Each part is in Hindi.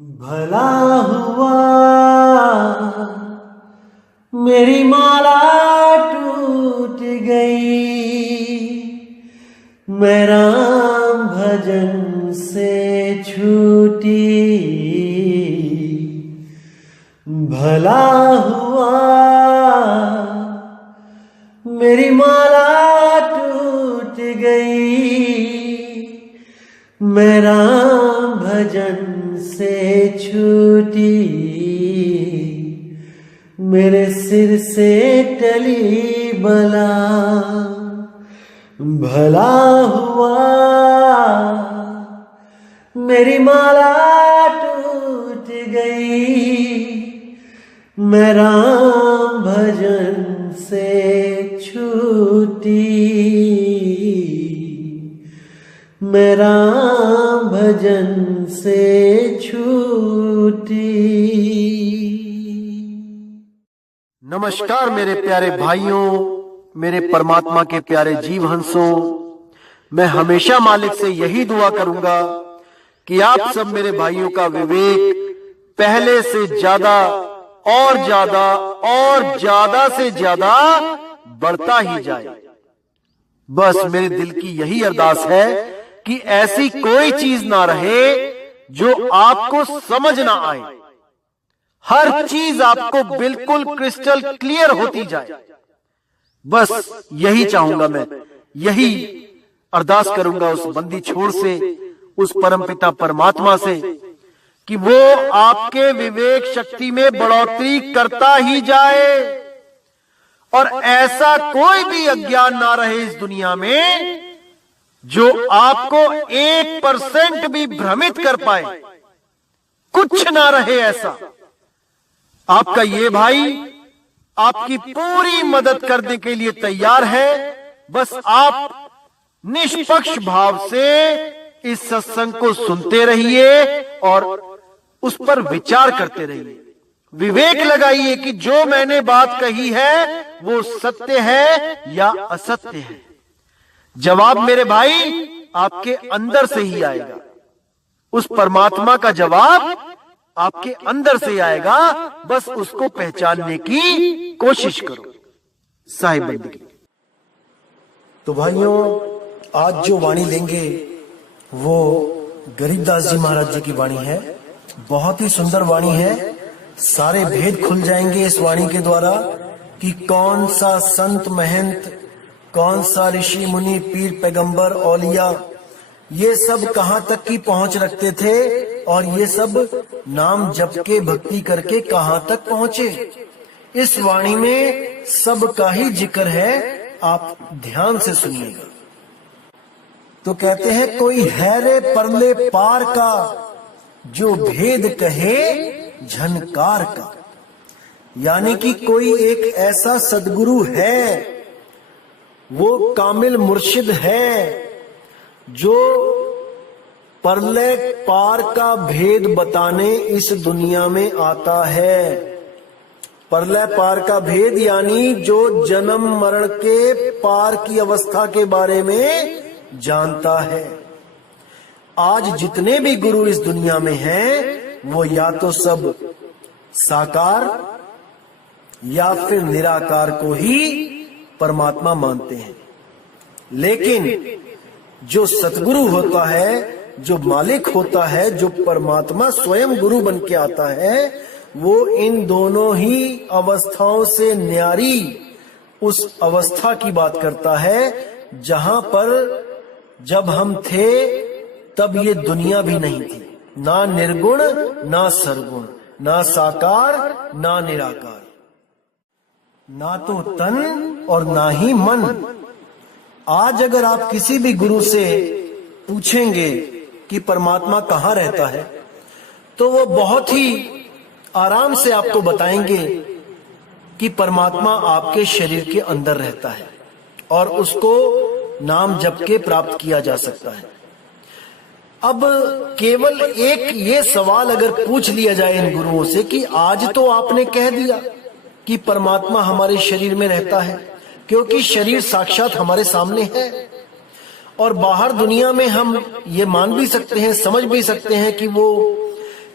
भला हुआ मेरी माला टूट गई, मैं राम भजन से छूटी। भला हुआ मेरी माला टूट गई, मैं राम भजन से छूटी। मेरे सिर से टली बला, भला हुआ मेरी माला टूट गई, मैं राम भजन से छूटी। मैं राम भजन से छूटी। नमस्कार मेरे प्यारे भाइयों, मेरे परमात्मा के प्यारे जीव हंसों। मैं हमेशा मालिक से यही दुआ करूंगा कि आप सब मेरे भाइयों का विवेक पहले से ज्यादा और ज्यादा और ज्यादा से ज्यादा बढ़ता ही जाए। बस मेरे दिल की यही अरदास है कि ऐसी कोई चीज ना रहे जो आपको समझ ना आए। हर चीज आपको बिल्कुल क्रिस्टल क्लियर होती जाए। बस यही चाहूंगा मैं, यही अरदास करूंगा उस बंदी छोर से, उस परमपिता परमात्मा से कि वो आपके विवेक शक्ति में बढ़ोतरी करता ही जाए और ऐसा कोई भी अज्ञान ना रहे इस दुनिया में जो आपको 1% भी भ्रमित कर पाए। कुछ ना रहे ऐसा। आपका ये भाई आपकी पूरी मदद करने के लिए तैयार है। बस आप निष्पक्ष भाव से इस सत्संग को सुनते रहिए और उस पर विचार करते रहिए। विवेक लगाइए कि जो मैंने बात कही है वो सत्य है या असत्य है। जवाब मेरे भाई आपके अंदर से ही आएगा। उस परमात्मा का जवाब आपके अंदर से आएगा। बस उसको पहचानने की कोशिश करो। साहिब बंदगी। तो भाइयों, आज जो वाणी लेंगे वो गरीबदास जी महाराज जी की वाणी है। बहुत ही सुंदर वाणी है। सारे भेद खुल जाएंगे इस वाणी के द्वारा कि कौन सा संत महंत, कौन सा ऋषि मुनि, पीर पैगंबर, औलिया, ये सब कहां तक की पहुंच रखते थे और ये सब नाम जप के भक्ति करके कहां तक पहुंचे। इस वाणी में सब का ही जिक्र है। आप ध्यान से सुनिएगा। तो कहते हैं कोई है रे परले पार का, जो भेद कहे झनकार का। यानी कि कोई एक ऐसा सदगुरु है, वो कामिल मुर्शिद है, जो परले पार का भेद बताने इस दुनिया में आता है। परले पार का भेद यानी जो जन्म मरण के पार की अवस्था के बारे में जानता है। आज जितने भी गुरु इस दुनिया में हैं, वो या तो सब साकार या फिर निराकार को ही परमात्मा मानते हैं। लेकिन जो सतगुरु होता है, जो मालिक होता है, जो परमात्मा स्वयं गुरु बन के आता है, वो इन दोनों ही अवस्थाओं से न्यारी उस अवस्था की बात करता है जहां पर जब हम थे तब ये दुनिया भी नहीं थी। ना निर्गुण ना सरगुण, ना साकार ना निराकार, ना तो तन और ना ही मन। आज अगर आप किसी भी गुरु से पूछेंगे कि परमात्मा कहाँ रहता है, तो वो बहुत ही आराम से आपको बताएंगे कि परमात्मा आपके शरीर के अंदर रहता है और उसको नाम जप के प्राप्त किया जा सकता है। अब केवल एक ये सवाल अगर पूछ लिया जाए इन गुरुओं से कि आज तो आपने कह दिया कि परमात्मा हमारे शरीर में रहता है, क्योंकि शरीर साक्षात हमारे सामने है और बाहर दुनिया में हम ये मान भी सकते हैं, समझ भी सकते हैं कि वो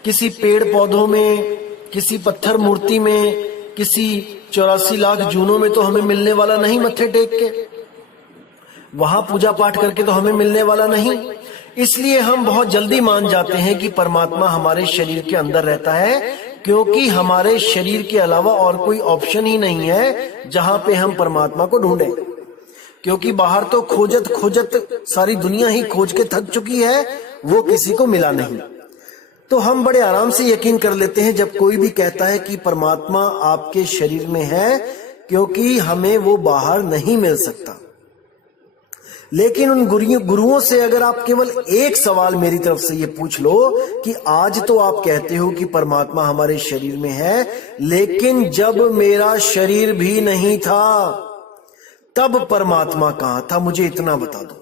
किसी पेड़ पौधों में, किसी पत्थर मूर्ति में, किसी 84 लाख जूनों में तो हमें मिलने वाला नहीं। मत्थे टेक के वहां पूजा पाठ करके तो हमें मिलने वाला नहीं। इसलिए हम बहुत जल्दी मान जाते हैं कि परमात्मा हमारे शरीर के अंदर रहता है, क्योंकि हमारे शरीर के अलावा और कोई ऑप्शन ही नहीं है जहां पे हम परमात्मा को ढूंढें। क्योंकि बाहर तो खोजत खोजत सारी दुनिया ही खोज के थक चुकी है, वो किसी को मिला नहीं। तो हम बड़े आराम से यकीन कर लेते हैं जब कोई भी कहता है कि परमात्मा आपके शरीर में है, क्योंकि हमें वो बाहर नहीं मिल सकता। लेकिन उन गुरुओं से अगर आप केवल एक सवाल मेरी तरफ से ये पूछ लो कि आज तो आप कहते हो कि परमात्मा हमारे शरीर में है, लेकिन जब मेरा शरीर भी नहीं था तब परमात्मा कहां था, मुझे इतना बता दो।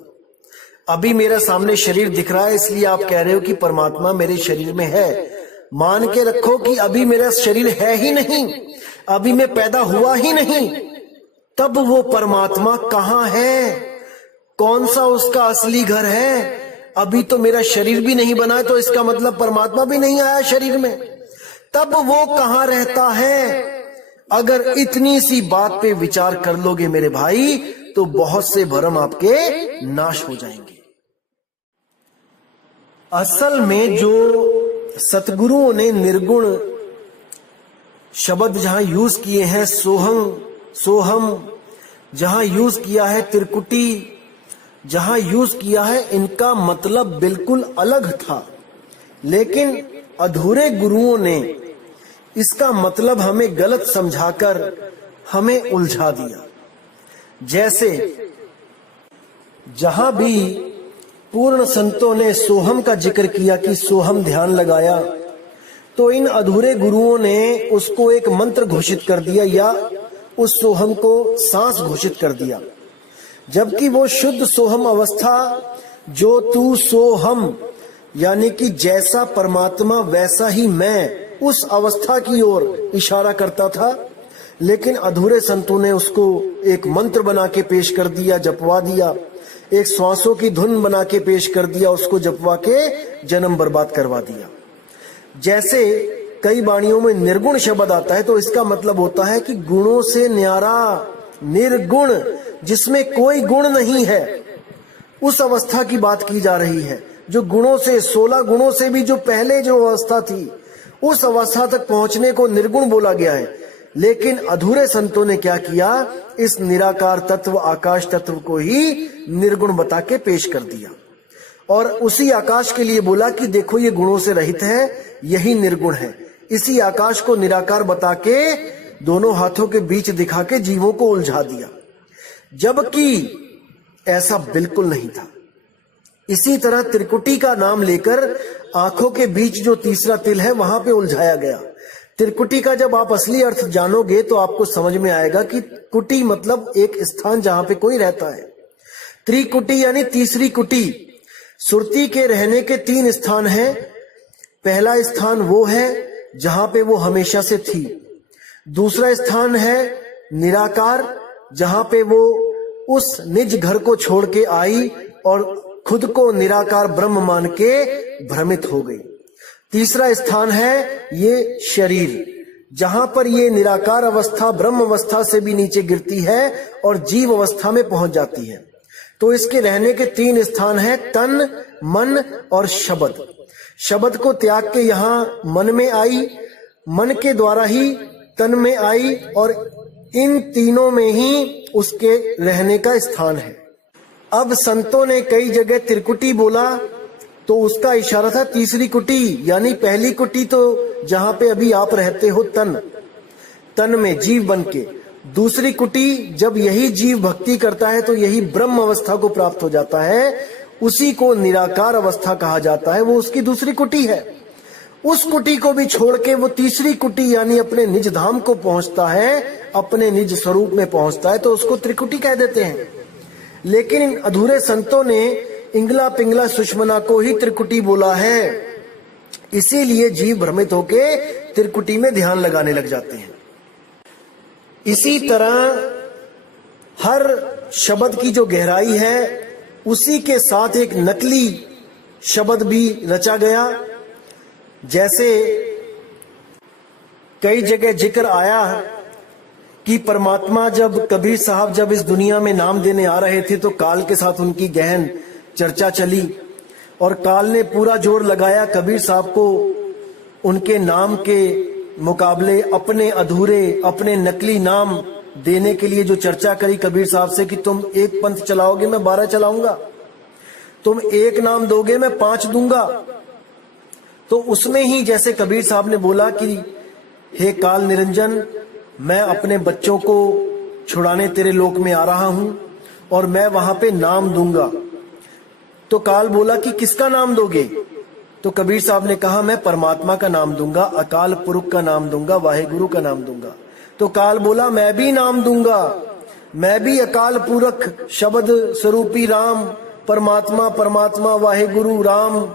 अभी मेरा सामने शरीर दिख रहा है, इसलिए आप कह रहे हो कि परमात्मा मेरे शरीर में है। मान के रखो कि अभी मेरा शरीर है ही नहीं, अभी मैं पैदा हुआ ही नहीं, तब वो परमात्मा कहां है? कौन सा उसका असली घर है? अभी तो मेरा शरीर भी नहीं बना, तो इसका मतलब परमात्मा भी नहीं आया शरीर में। तब वो कहां रहता है? अगर इतनी सी बात पे विचार कर लोगे मेरे भाई, तो बहुत से भरम आपके नाश हो जाएंगे। असल में जो सतगुरुओं ने निर्गुण शब्द जहां यूज किए हैं, सोहम सोहम जहां यूज किया है, त्रिकुटी जहां यूज किया है, इनका मतलब बिल्कुल अलग था। लेकिन अधूरे गुरुओं ने इसका मतलब हमें गलत समझाकर हमें उलझा दिया। जैसे जहां भी पूर्ण संतों ने सोहम का जिक्र किया कि सोहम ध्यान लगाया, तो इन अधूरे गुरुओं ने उसको एक मंत्र घोषित कर दिया या उस सोहम को सांस घोषित कर दिया। जबकि वो शुद्ध सोहम अवस्था, जो तू सोहम यानी कि जैसा परमात्मा वैसा ही मैं, उस अवस्था की ओर इशारा करता था। लेकिन अधूरे संतों ने उसको एक मंत्र बना के पेश कर दिया, जपवा दिया, एक श्वासों की धुन बना के पेश कर दिया, उसको जपवा के जन्म बर्बाद करवा दिया। जैसे कई वाणियों में निर्गुण शब्द आता है, तो इसका मतलब होता है कि गुणों से न्यारा, निर्गुण, जिसमें कोई गुण नहीं है, उस अवस्था की बात की जा रही है। जो गुणों से, 16 गुणों से भी जो पहले जो अवस्था थी, उस अवस्था तक पहुंचने को निर्गुण बोला गया है। लेकिन अधूरे संतों ने क्या किया, इस निराकार तत्व आकाश तत्व को ही निर्गुण बता के पेश कर दिया, और उसी आकाश के लिए बोला कि देखो ये गुणों से रहित है, यही निर्गुण है। इसी आकाश को निराकार बता के दोनों हाथों के बीच दिखा के जीवों को उलझा दिया, जबकि ऐसा बिल्कुल नहीं था। इसी तरह त्रिकुटी का नाम लेकर आंखों के बीच जो तीसरा तिल है, वहां पे उलझाया गया। त्रिकुटी का जब आप असली अर्थ जानोगे तो आपको समझ में आएगा कि कुटी मतलब एक स्थान जहां पे कोई रहता है। त्रिकुटी यानी तीसरी कुटी। सुरती के रहने के 3 स्थान हैं। पहला स्थान वो है जहां पे वो हमेशा से थी। दूसरा स्थान है निराकार, जहां पे वो उस निज घर को छोड़ के आई और खुद को निराकार ब्रह्म मान के भ्रमित हो गई। तीसरा स्थान है ये शरीर, जहां पर ये निराकार अवस्था ब्रह्म अवस्था से भी नीचे गिरती है और जीव अवस्था में पहुंच जाती है। तो इसके रहने के 3 स्थान हैं, तन, मन और शब्द। शब्द को त्याग के यहां मन में आई, मन के द्वारा ही तन में आई, और इन तीनों में ही उसके रहने का स्थान है। अब संतों ने कई जगह त्रिकुटी बोला, तो उसका इशारा था तीसरी कुटी, यानी पहली कुटी तो जहां पे अभी आप रहते हो, तन में जीव बन के। दूसरी कुटी, जब यही जीव भक्ति करता है तो यही ब्रह्म अवस्था को प्राप्त हो जाता है, उसी को निराकार अवस्था कहा जाता है, वो उसकी दूसरी कुटी है। उस कुटी को भी छोड़ के वो तीसरी कुटी यानी अपने निज धाम को पहुंचता है, अपने निज स्वरूप में पहुंचता है, तो उसको त्रिकुटी कह देते हैं। लेकिन इन अधूरे संतों ने इंगला पिंगला सुषमना को ही त्रिकुटी बोला है, इसीलिए जीव भ्रमित होके त्रिकुटी में ध्यान लगाने लग जाते हैं। इसी तरह हर शब्द की जो गहराई है, उसी के साथ एक नकली शब्द भी रचा गया। जैसे कई जगह जिक्र आया कि परमात्मा जब कबीर साहब जब इस दुनिया में नाम देने आ रहे थे तो काल के साथ उनकी गहन चर्चा चली और काल ने पूरा जोर लगाया कबीर साहब को उनके नाम के मुकाबले अपने अधूरे अपने नकली नाम देने के लिए जो चर्चा करी कबीर साहब से कि तुम एक पंथ चलाओगे मैं 12 चलाऊंगा, तुम एक नाम दोगे मैं 5 दूंगा। तो उसमें ही जैसे कबीर साहब ने बोला कि हे काल निरंजन, मैं अपने बच्चों को छुड़ाने तेरे लोक में आ रहा हूं और मैं वहां पे नाम दूंगा। तो काल बोला कि किसका नाम दोगे? तो कबीर साहब ने कहा मैं परमात्मा का नाम दूंगा, अकाल पुरुष का नाम दूंगा, वाहेगुरु का नाम दूंगा। तो काल बोला मैं भी नाम दूंगा, मैं भी अकाल पुरख शब्द स्वरूपी राम परमात्मा परमात्मा वाहेगुरु राम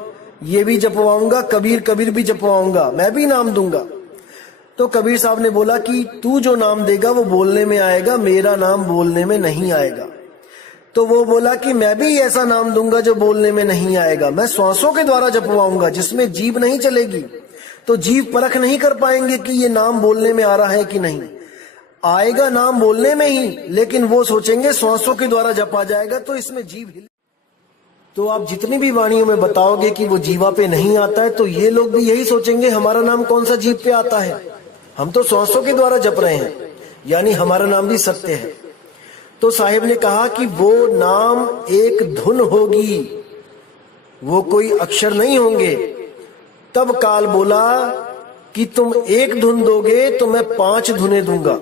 ये भी जपवाऊंगा, कबीर कबीर भी जपवाऊंगा, मैं भी नाम दूंगा। तो कबीर साहब ने बोला कि तू जो नाम देगा वो बोलने में आएगा, मेरा नाम बोलने में नहीं आएगा। तो वो बोला कि मैं भी ऐसा नाम दूंगा जो बोलने में नहीं आएगा, मैं श्वासों के द्वारा जपवाऊंगा जिसमें जीभ नहीं चलेगी, तो जीभ परख नहीं कर पाएंगे कि ये नाम बोलने में आ रहा है कि नहीं। आएगा नाम बोलने में ही, लेकिन वो सोचेंगे श्वासों के द्वारा जपा जाएगा तो इसमें जीभ हिल। तो आप जितनी भी वाणियों में बताओगे कि वो जीवा पे नहीं आता है तो ये लोग भी यही सोचेंगे हमारा नाम कौन सा जीभ पे आता है, हम तो श्वासों के द्वारा जप रहे हैं, यानी हमारा नाम भी सत्य है। तो साहिब ने कहा कि वो नाम एक धुन होगी, वो कोई अक्षर नहीं होंगे। तब काल बोला कि तुम एक धुन दोगे तो मैं 5 धुनें दूंगा,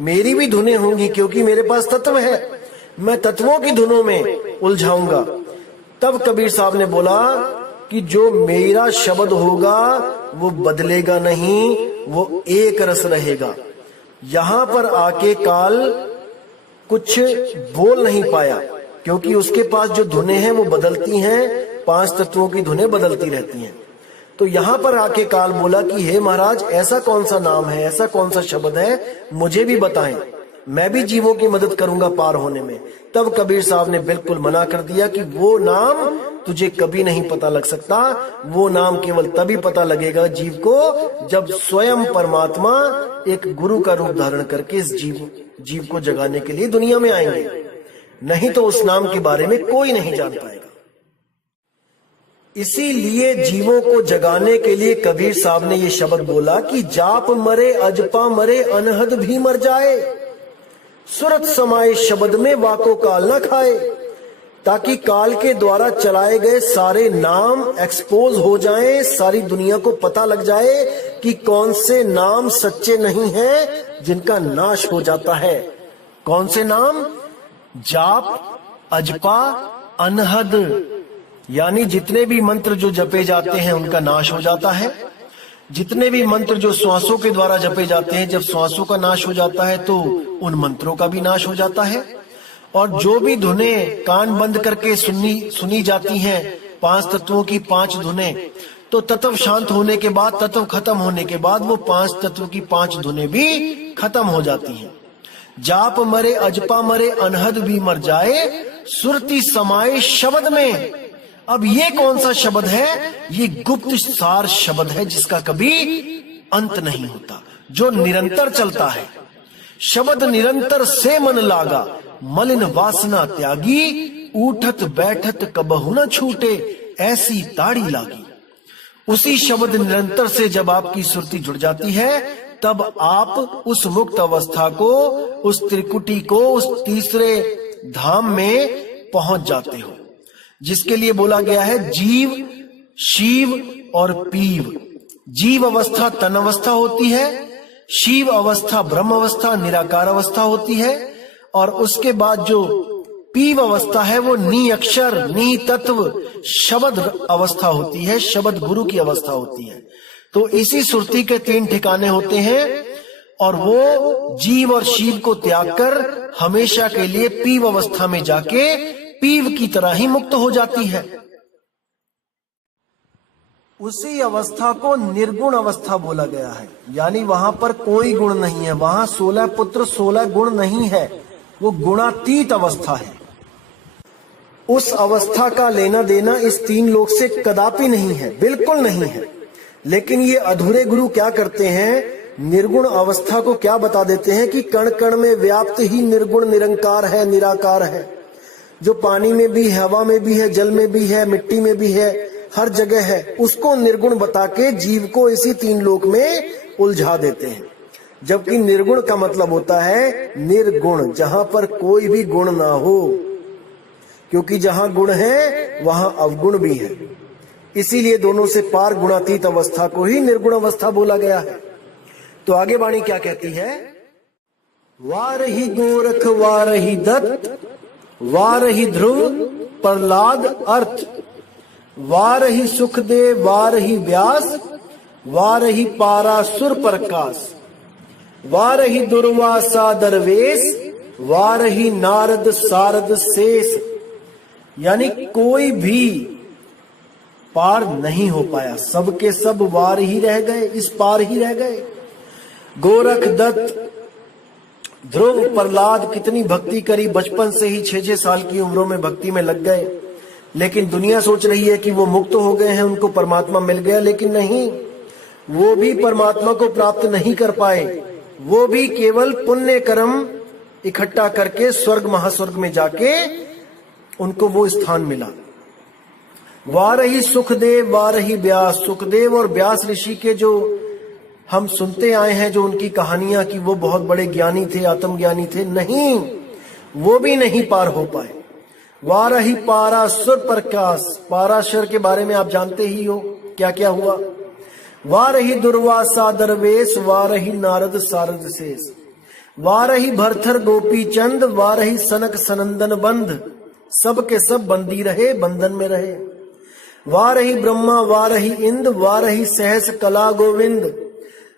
मेरी भी धुनें होंगी क्योंकि मेरे पास तत्व है, मैं तत्वों की धुनों में उलझाऊंगा। तब कबीर साहब ने बोला कि जो मेरा शब्द होगा वो बदलेगा नहीं, वो एक रस रहेगा। यहां पर आके काल कुछ बोल नहीं पाया क्योंकि उसके पास जो धुनें हैं वो बदलती हैं, 5 तत्वों की धुनें बदलती रहती हैं। तो यहां पर आके काल बोला कि हे महाराज, ऐसा कौन सा नाम है, ऐसा कौन सा शब्द है, मुझे भी बताएं, मैं भी जीवों की मदद करूंगा पार होने में। तब कबीर साहब ने बिल्कुल मना कर दिया कि वो नाम तुझे कभी नहीं पता लग सकता, वो नाम केवल तभी पता लगेगा जीव को जब स्वयं परमात्मा एक गुरु का रूप धारण करके इस जीव को जगाने के लिए दुनिया में आएंगे, नहीं तो उस नाम के बारे में कोई नहीं जान पाएगा। इसीलिए जीवों को जगाने के लिए कबीर साहब ने ये शब्द बोला कि जाप मरे अजपा मरे अनहद भी मर जाए, सुरत समाये शब्द में वाको काल न खाए, ताकि काल के द्वारा चलाए गए सारे नाम एक्सपोज हो जाएं, सारी दुनिया को पता लग जाए कि कौन से नाम सच्चे नहीं हैं जिनका नाश हो जाता है। कौन से नाम? जाप अजपा अनहद, यानी जितने भी मंत्र जो जपे जाते हैं उनका नाश हो जाता है। जितने भी मंत्र जो श्वासों के द्वारा जपे जाते हैं, जब श्वासों का नाश हो जाता है तो उन मंत्रों का भी नाश हो जाता है। और जो भी धुनें कान बंद करके सुनी जाती हैं, 5 तत्वों की 5 धुनें, तो तत्व शांत होने के बाद, तत्व खत्म होने के बाद वो 5 तत्व की 5 धुनें भी खत्म हो जाती हैं। जाप मरे अजपा मरे अनहद भी मर जाए, सुरती समाये शब्द में। अब ये कौन सा शब्द है? ये गुप्त सार शब्द है जिसका कभी अंत नहीं होता, जो निरंतर चलता है। शब्द निरंतर से मन लागा, मलिन वासना त्यागी, उठत बैठत कबहु न छूटे, ऐसी ताड़ी लागी। उसी शब्द निरंतर से जब आपकी सुरती जुड़ जाती है तब आप उस मुक्त अवस्था को, उस त्रिकुटी को, उस तीसरे धाम में पहुंच जाते हो, जिसके लिए बोला गया है जीव शिव और पीव। जीव अवस्था तन अवस्था होती है, शिव अवस्था ब्रह्म अवस्था निराकार अवस्था होती है, और उसके बाद जो पीव अवस्था है वो नी अक्षर नी तत्व शब्द अवस्था होती है, शब्द गुरु की अवस्था होती है। तो इसी सुरती के 3 ठिकाने होते हैं और वो जीव और शिव को त्याग कर हमेशा के लिए पीव अवस्था में जाके पीव की तरह ही मुक्त हो जाती है। उसी अवस्था को निर्गुण अवस्था बोला गया है, यानी वहां पर कोई गुण नहीं है, वहां 16 पुत्र 16 गुण नहीं है, वो गुणातीत अवस्था है। उस अवस्था का लेना देना इस 3 लोक से कदापि नहीं है, बिल्कुल नहीं है। लेकिन ये अधूरे गुरु क्या करते हैं, निर्गुण अवस्था को क्या बता देते हैं कि कण कण में व्याप्त ही निर्गुण निरंकार है, निराकार है, जो पानी में भी, हवा में भी है, जल में भी है, मिट्टी में भी है, हर जगह है, उसको निर्गुण बता के जीव को इसी तीन लोक में उलझा देते हैं। जबकि निर्गुण का मतलब होता है निर्गुण, जहां पर कोई भी गुण ना हो, क्योंकि जहां गुण है वहां अवगुण भी है। इसीलिए दोनों से पार गुणातीत अवस्था को ही निर्गुण अवस्था बोला गया है। तो आगे वाणी क्या कहती है, वारही गोरख वारही दत्त वारही ध्रुव प्रहलाद अर्थ, वारही सुखदेव वारही व्यास वारही पारासुर प्रकाश, वारही दुर्वासा दरवेश वारही नारद सारद शेष। यानी कोई भी पार नहीं हो पाया, सबके सब वार ही रह गए, इस पार ही रह गए। गोरख दत्त ध्रुव प्रहलाद कितनी भक्ति करी, बचपन से ही 6-6 साल की उम्रों में भक्ति में लग गए, लेकिन दुनिया सोच रही है कि वो मुक्त हो गए हैं, उनको परमात्मा मिल गया, लेकिन नहीं, वो भी परमात्मा को प्राप्त नहीं कर पाए। वो भी केवल पुण्य कर्म इकट्ठा करके स्वर्ग महास्वर्ग में जाके उनको वो स्थान मिला। वारही सुखदेव वारही व्यास, सुखदेव और व्यास ऋषि के जो हम सुनते आए हैं, जो उनकी कहानियां कि वो बहुत बड़े ज्ञानी थे, आत्मज्ञानी थे, नहीं, वो भी नहीं पार हो पाए। वारही पारासुर प्रकाश, पाराशर के बारे में आप जानते ही हो क्या क्या हुआ। वारही दुर्वासा दरवेश वारही नारद सारद शेष, वारही भरथर गोपी चंद वारही सनक सनंदन बंध, सब के सब बंदी रहे, बंधन में रहे। वारही ब्रह्मा वारही इंद्र वारही सहस कला गोविंद,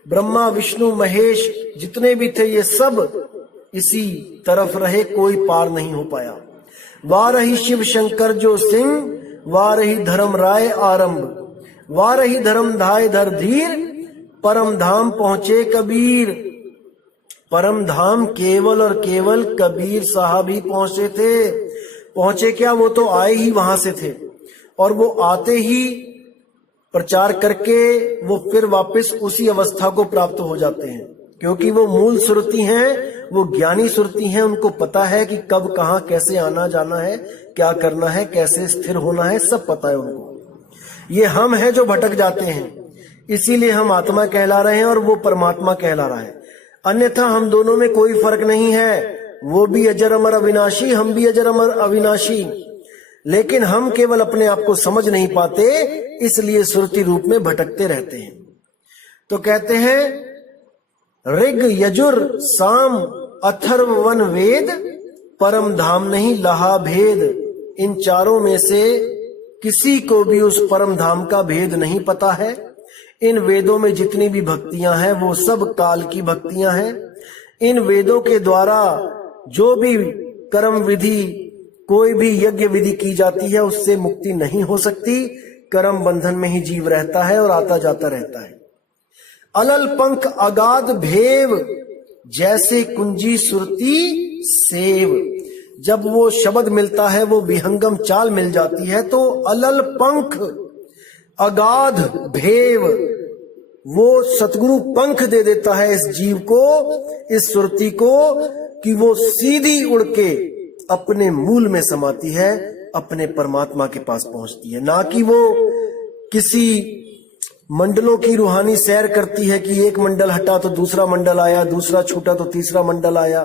ब्रह्मा विष्णु महेश जितने भी थे ये सब इसी तरफ रहे, कोई पार नहीं हो पाया। वारही शिव शंकर जो सिंह वारही धर्म राय आरंभ, वारही धर्म धाय धर धीर परम धाम पहुंचे कबीर। परम धाम केवल और केवल कबीर साहब ही पहुंचे थे। पहुंचे क्या, वो तो आए ही वहां से थे, और वो आते ही प्रचार करके वो फिर वापस उसी अवस्था को प्राप्त हो जाते हैं, क्योंकि वो मूल सुरती हैं, वो ज्ञानी सुरती हैं। उनको पता है कि कब कहां कैसे आना जाना है, क्या करना है, कैसे स्थिर होना है, सब पता है उनको। ये हम हैं जो भटक जाते हैं, इसीलिए हम आत्मा कहला रहे हैं और वो परमात्मा कहला रहा है। अन्यथा हम दोनों में कोई फर्क नहीं है, वो भी अजर अमर अविनाशी, हम भी अजर अमर अविनाशी, लेकिन हम केवल अपने आप को समझ नहीं पाते, इसलिए सुरती रूप में भटकते रहते हैं। तो कहते हैं ऋग यजुर साम अथर्व वन वेद परम धाम नहीं लहा भेद। इन चारों में से किसी को भी उस परम धाम का भेद नहीं पता है। इन वेदों में जितनी भी भक्तियां हैं वो सब काल की भक्तियां हैं। इन वेदों के द्वारा जो भी कर्म विधि, कोई भी यज्ञ विधि की जाती है, उससे मुक्ति नहीं हो सकती। कर्म बंधन में ही जीव रहता है और आता जाता रहता है। अलल पंख अगाध भेव जैसे कुंजी सुरती सेव। जब वो शब्द मिलता है, वो विहंगम चाल मिल जाती है, तो अलल पंख अगाध भेव, वो सतगुरु पंख दे देता है इस जीव को, इस सुरती को, कि वो सीधी उड़ के अपने मूल में समाती है, अपने परमात्मा के पास पहुंचती है। ना कि वो किसी मंडलों की रूहानी सैर करती है कि एक मंडल हटा तो दूसरा मंडल आया, दूसरा छूटा तो तीसरा मंडल आया,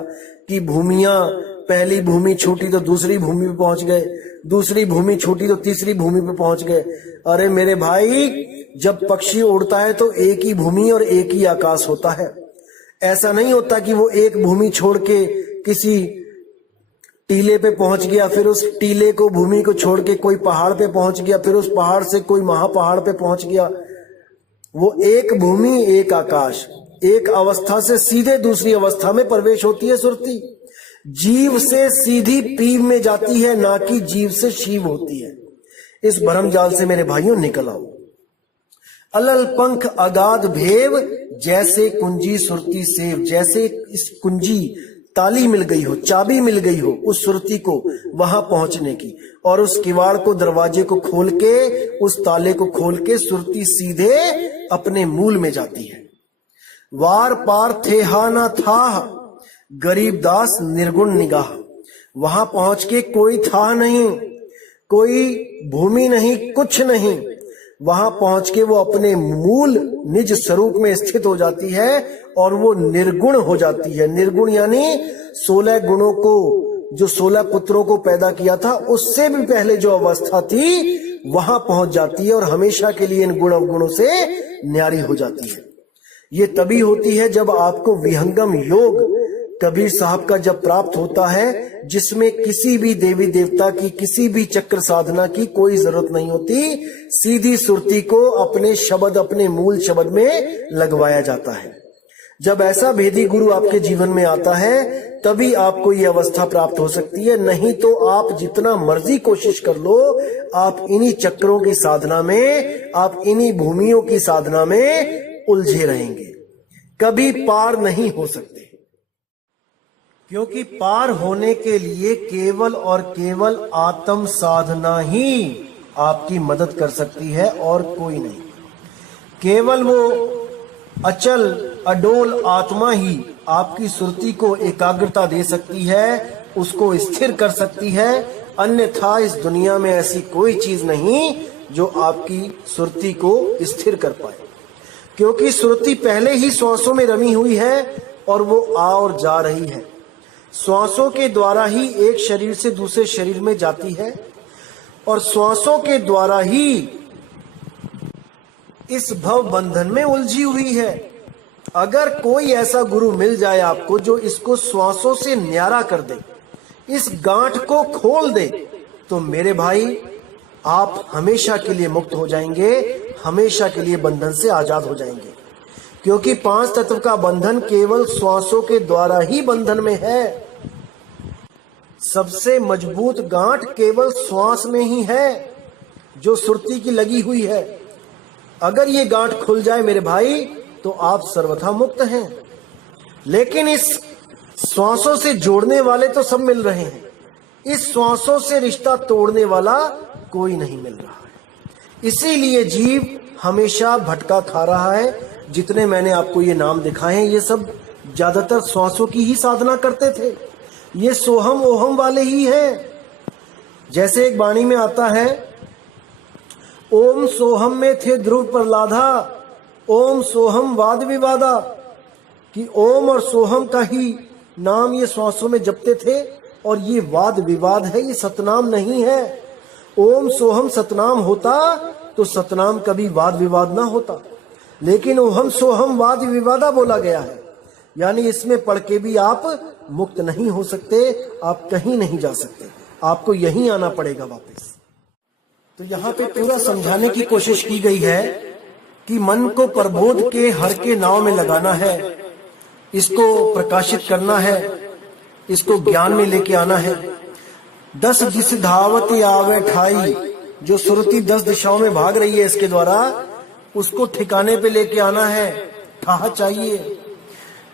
कि भूमियां, पहली भूमि छूटी तो दूसरी भूमि पे पहुंच गए, दूसरी भूमि छूटी तो तीसरी भूमि पे पहुंच गए। अरे मेरे भाई, जब पक्षी उड़ता है तो एक ही भूमि और एक ही आकाश होता है। ऐसा नहीं होता कि वो एक भूमि छोड़ के किसी टीले पे पहुंच गया, फिर उस टीले को, भूमि को छोड़ के कोई पहाड़ पे पहुंच गया, फिर उस पहाड़ से कोई महापहाड़ पे पहुंच गया। वो एक भूमि एक आकाश, एक अवस्था से सीधे दूसरी अवस्था में प्रवेश होती है सुरती। जीव से सीधी पीव में जाती है, ना कि जीव से शिव होती है। इस भरम जाल से मेरे भाइयों निकल आओ। अलल पंख अगाध भेव जैसे कुंजी सुरती सेव। जैसे इस कुंजी, ताली मिल गई हो, चाबी मिल गई हो उस सुरती को वहां पहुंचने की, और उस किवाड़ को, दरवाजे को खोल के, उस ताले को खोल के सुरती सीधे अपने मूल में जाती है। वार पार थे हा ना था, गरीबदास निर्गुण निगाह। वहां पहुंच के कोई था नहीं, कोई भूमि नहीं, कुछ नहीं। वहां पहुंच के वो अपने मूल निज स्वरूप में स्थित हो जाती है और वो निर्गुण हो जाती है। निर्गुण यानी 16 गुणों को, जो 16 पुत्रों को पैदा किया था उससे भी पहले जो अवस्था थी वहां पहुंच जाती है और हमेशा के लिए इन गुण अवगुणों से न्यारी हो जाती है। ये तभी होती है जब आपको विहंगम योग कबीर साहब का जब प्राप्त होता है, जिसमें किसी भी देवी देवता की, किसी भी चक्र साधना की कोई जरूरत नहीं होती। सीधी सुरती को अपने शब्द, अपने मूल शब्द में लगवाया जाता है। जब ऐसा भेदी गुरु आपके जीवन में आता है तभी आपको ये अवस्था प्राप्त हो सकती है। नहीं तो आप जितना मर्जी कोशिश कर लो, आप इन्हीं चक्रों की साधना में, आप इन्हीं भूमियों की साधना में उलझे रहेंगे, कभी पार नहीं हो सकते। क्योंकि पार होने के लिए केवल और केवल आत्म साधना ही आपकी मदद कर सकती है और कोई नहीं। केवल वो अचल अडोल आत्मा ही आपकी सुरती को एकाग्रता दे सकती है, उसको स्थिर कर सकती है। अन्यथा इस दुनिया में ऐसी कोई चीज नहीं जो आपकी सुरती को स्थिर कर पाए, क्योंकि सुरती पहले ही श्वासों में रमी हुई है और वो आ और जा रही है। श्वासों के द्वारा ही एक शरीर से दूसरे शरीर में जाती है और श्वासों के द्वारा ही इस भव बंधन में उलझी हुई है। अगर कोई ऐसा गुरु मिल जाए आपको जो इसको श्वासों से न्यारा कर दे, इस गांठ को खोल दे, तो मेरे भाई आप हमेशा के लिए मुक्त हो जाएंगे, हमेशा के लिए बंधन से आजाद हो जाएंगे। क्योंकि 5 तत्व का बंधन केवल श्वासों के द्वारा ही बंधन में है। सबसे मजबूत गांठ केवल श्वास में ही है जो सुरती की लगी हुई है। अगर ये गांठ खुल जाए मेरे भाई तो आप सर्वथा मुक्त हैं। लेकिन इस श्वासों से जोड़ने वाले तो सब मिल रहे हैं, इस श्वासों से रिश्ता तोड़ने वाला कोई नहीं मिल रहा है। इसीलिए जीव हमेशा भटका खा रहा है। जितने मैंने आपको ये नाम दिखाए हैं ये सब ज्यादातर श्वासों की ही साधना करते थे। ये सोहम ओहम वाले ही हैं। जैसे एक वाणी में आता है, ओम सोहम में थे ध्रुव प्रहलादा, ओम सोहम वाद विवादा, कि ओम और सोहम का ही नाम ये श्वासों में जपते थे और ये वाद विवाद है, ये सतनाम नहीं है। ओम सोहम सतनाम होता तो सतनाम कभी वाद विवाद ना होता, लेकिन ओहम सोहम वाद विवादा बोला गया है। यानी इसमें पढ़ के भी आप मुक्त नहीं हो सकते, आप कहीं नहीं जा सकते, आपको यहीं आना पड़ेगा वापस। तो यहाँ पे पूरा समझाने की कोशिश की गई है कि मन को प्रबोध के हर के नाव में लगाना है, इसको प्रकाशित करना है, इसको ज्ञान में लेके आना है। 10 जिस धावत आवे ठाई, जो सुरती 10 दिशाओं में भाग रही है इसके द्वारा, उसको ठिकाने पे लेके आना है। ठा चाहिए,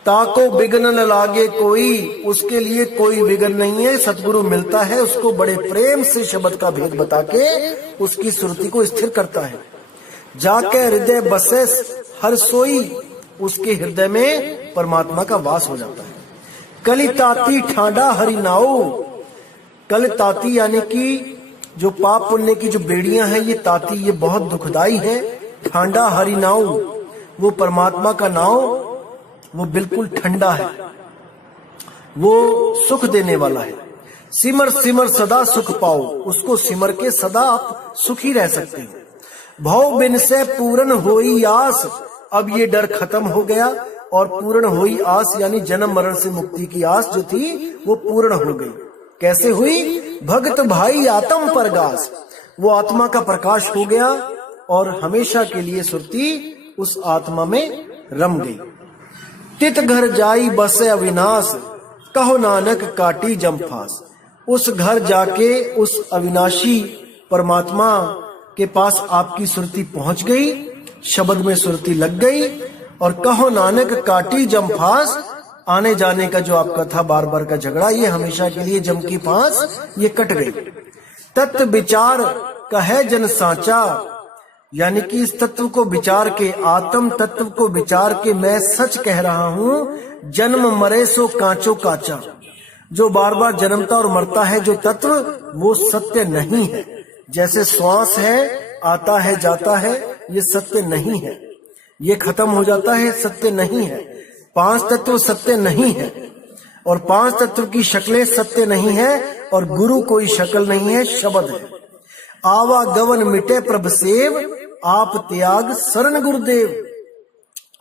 ताको विघ्न न लागे कोई, उसके लिए कोई विघ्न नहीं है। सतगुरु मिलता है, उसको बड़े प्रेम से शब्द का भेद बता के उसकी सुरती को स्थिर करता है। जाके हृदय बसे हर सोई, उसके हृदय में परमात्मा का वास हो जाता है। कली ताती ठाडा हरि नाऊ, कल ताती यानी कि जो पाप पुण्य की जो बेड़ियां हैं, ये ताती, ये बहुत दुखदाई है। ठांडा हरि नाऊ, वो परमात्मा का नाव, वो बिल्कुल ठंडा है, वो सुख देने वाला है। सिमर सिमर सदा सुख पाओ, उसको सिमर के सदा आप सुखी रह सकते हैं। भव बिन से पूर्ण होई आस, अब ये डर खत्म हो गया और पूर्ण होई आस यानी जन्म मरण से मुक्ति की आस जो थी वो पूर्ण हो गई। कैसे हुई? भक्त भाई आत्म परगास, वो आत्मा का प्रकाश हो गया और हमेशा के लिए सुरती उस आत्मा में रम गई। तित घर जाई बसे अविनाश, कहो नानक काटी जमफास। उस घर जाके उस अविनाशी परमात्मा के पास आपकी सुरती पहुंच गई, शब्द में सुरती लग गई और कहो नानक काटी जमफास, आने जाने का जो आपका था बार बार का झगड़ा, ये हमेशा के लिए जम की फांस ये कट गई। तत्व विचार कहे जन साचा, यानी कि इस तत्व को विचार के, आत्म तत्व को विचार के मैं सच कह रहा हूं। जन्म मरे सो कांचो काचा, जो बार बार जन्मता और मरता है जो तत्व, वो सत्य नहीं है। जैसे श्वास है, आता है जाता है, ये सत्य नहीं है। ये खत्म हो जाता है, सत्य नहीं है। पांच तत्व सत्य नहीं है, और पांच तत्व की शक्लें सत्य नहीं है, और गुरु कोई शक्ल नहीं है, शब्द है। आवागमन मिटे प्रभ सेव, आप त्याग शरण गुरुदेव।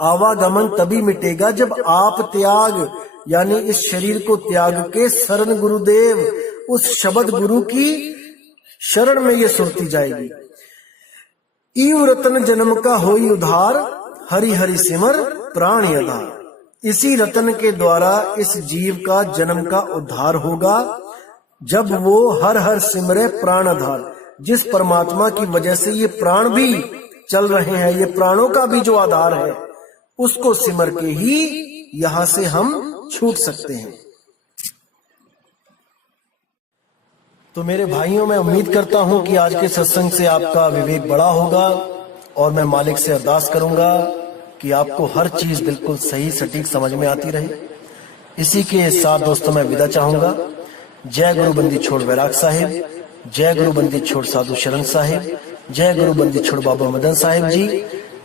आवागमन तभी मिटेगा जब आप त्याग, यानी इस शरीर को त्याग के शरण गुरुदेव, उस शब्द गुरु की शरण में ये सुरती जाएगी। ईव रतन जन्म का होई उधार, हरि हरि सिमर प्राण आधार। इसी रतन के द्वारा इस जीव का जन्म का उद्धार होगा, जब वो हर हर सिमरे प्राण आधार। जिस परमात्मा की वजह से ये प्राण भी चल रहे हैं, ये प्राणों का भी जो आधार है, उसको सिमर के ही यहां से हम छूट सकते हैं। तो मेरे भाइयों, मैं उम्मीद करता हूं कि आज के सत्संग से आपका विवेक बड़ा होगा, और मैं मालिक से अरदास करूंगा कि आपको हर चीज बिल्कुल सही सटीक समझ में आती रहे। इसी के साथ दोस्तों मैं विदा चाहूंगा। जय गुरु बंदी छोड़ वैराग साहिब, जय गुरु बंदी छोड़ साधु शरण साहिब, जय गुरु बंदी छोड़ बाबा मदन साहिब जी,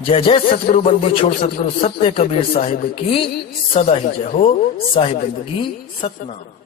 जय जय सतगुरु बंदी छोड़ सतगुरु सत्य कबीर साहिब की सदा ही जय हो। साहिब बंदगी सतनाम।